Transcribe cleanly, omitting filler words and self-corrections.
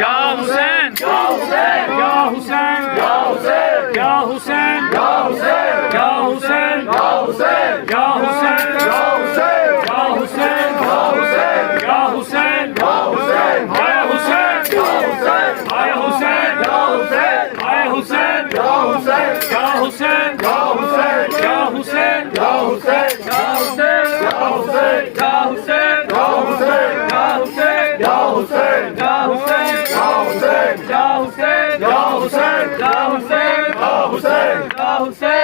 या हुसैन, या हुसैन, या हुसैन, या हुसैन, या हुसैन, या हुसैन, या हुसैन, या हुसैन, या हुसैन, या हुसैन, या हुसैन, या हुसैन, या हुसैन, या हुसैन, या हुसैन, हाय हुसैन, या हुसैन, हाय हुसैन, या हुसैन, या हुसैन, या हुसैन, या हुसैन, या हुसैन, या हुसैन, या हुसैन, या हुसैन, या हुसैन, या हुसैन, या हुसैन, या हुसैन, या हुसैन, या हुसैन, या हुसैन, या हुसैन, या हुसैन, या हुसैन,